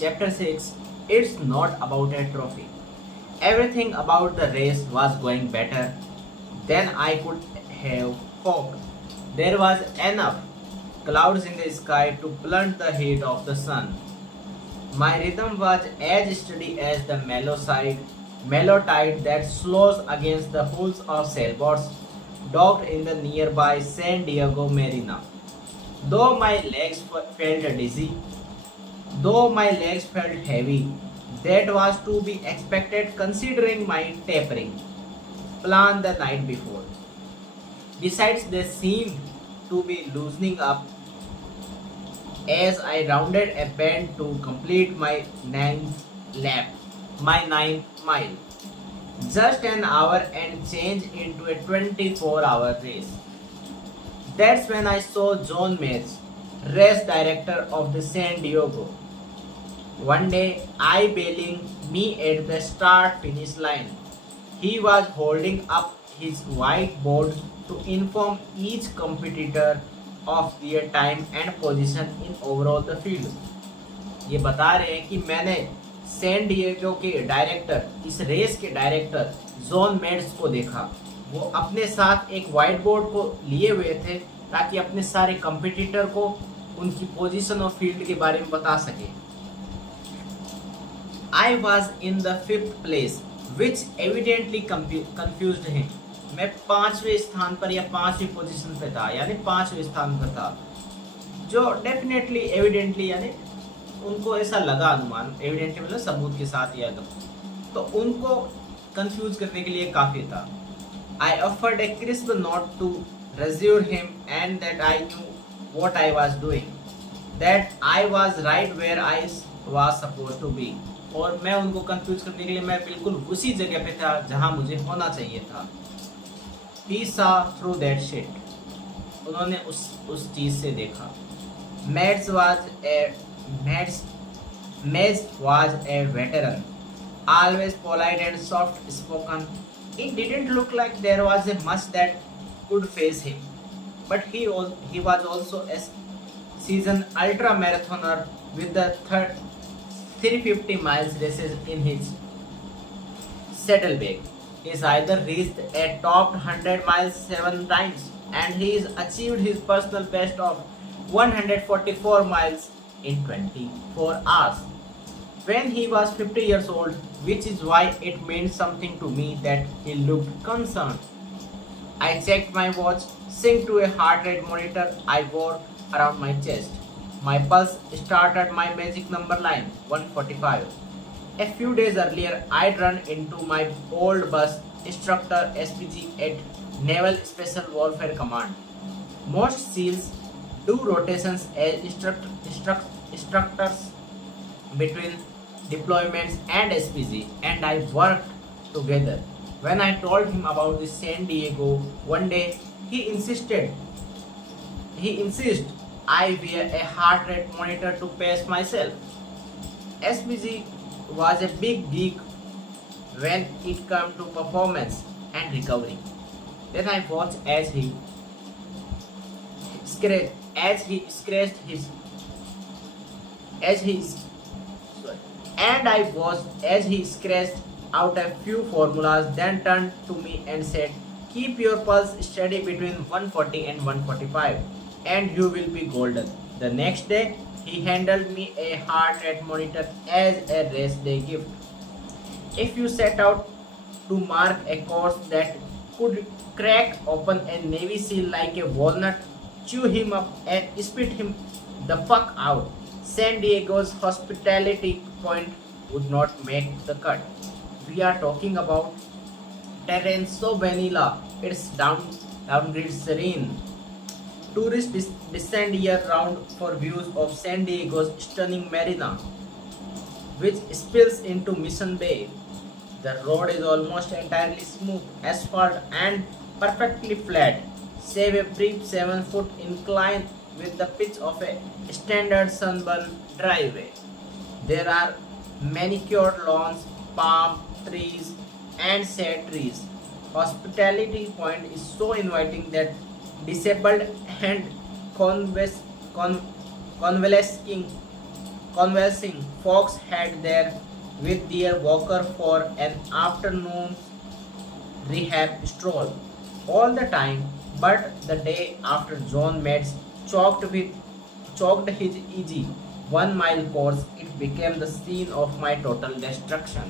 Chapter 6. It's not about a trophy. Everything about the race was going better than I could have hoped. There was enough clouds in the sky to blunt the heat of the sun. My rhythm was as steady as the mellow tide that slows against the hulls of sailboats docked in the nearby San Diego Marina. Though my legs felt dizzy, though my legs felt heavy, that was to be expected considering my tapering plan the night before. Besides, they seemed to be loosening up as I rounded a bend to complete my ninth lap, my ninth mile. Just an hour and change into a 24-hour race. That's when I saw John Mays, race director of the San Diego. One day, bailing me at the start finish line. He was holding up his whiteboard to inform each competitor of their time and position in overall the field. ये बता रहे हैं कि मैंने San Diego के director, इस race के director John maids को देखा। वो अपने साथ एक व्हाइट बोर्ड को लिए हुए थे ताकि अपने सारे कंपटीटर को उनकी पोजीशन और फील्ड के बारे में बता सके। I was in the fifth place, which evidently confused him. मैं 5वें स्थान पर या 5वीं पोजीशन पे था, यानी 5वें स्थान पर था, जो डेफिनेटली एविडेंटली यानी उनको ऐसा लगा, अनुमान एविडेंटली मतलब सबूत के साथ या तो उनको कंफ्यूज करने के लिए काफ़ी था। I offered a crisp note to reassure him and that I knew what I was doing, that I was right where I was supposed to be. और मैं उनको कंफ्यूज करने के लिए मैं बिल्कुल उसी जगह पे था जहां मुझे होना चाहिए था। He saw through that shit. उन्होंने उस चीज से देखा। Mads was a veteran, always polite and soft spoken. It didn't look like there was a much that could face him, but he was also a seasoned ultra marathoner with the 350 miles races in his saddlebag. He's either reached a top 100 miles 7 times and he's achieved his personal best of 144 miles in 24 hours when he was 50 years old, which is why it meant something to me that he looked concerned. I checked my watch, synced to a heart rate monitor I wore around my chest. My pulse started my magic number line, 145. A few days earlier, I'd run into my old bus instructor SPG at Naval Special Warfare Command. Most SEALs do rotations as instructors between deployments and SPG, and I worked together. When I told him about the San Diego one day, he insisted I wear a heart rate monitor to pace myself. SPG was a big geek when it came to performance and recovery. Then I watched as he scratched his as he sorry, and I watched as he scratched out a few formulas, then turned to me and said, "Keep your pulse steady between 140 and 145 and you will be golden." The next day, he handed me a heart rate monitor as a race day gift. If you set out to mark a course that could crack open a Navy SEAL like a walnut, chew him up and spit him the fuck out, San Diego's hospitality point would not make the cut. We are talking about terrain so vanilla, it's downgrade serene. Tourists descend year round for views of San Diego's stunning marina, which spills into Mission Bay. The road is almost entirely smooth asphalt and perfectly flat, save a brief 7-foot incline with the pitch of a standard sunburn driveway. There are manicured lawns, palm trees, and shade trees. Hospitality Point is so inviting that disabled and convalescing conversing. Fox had there with their walker for an afternoon's rehab stroll all the time, but the day after John Metz chalked his easy 1 mile course, it became the scene of my total destruction.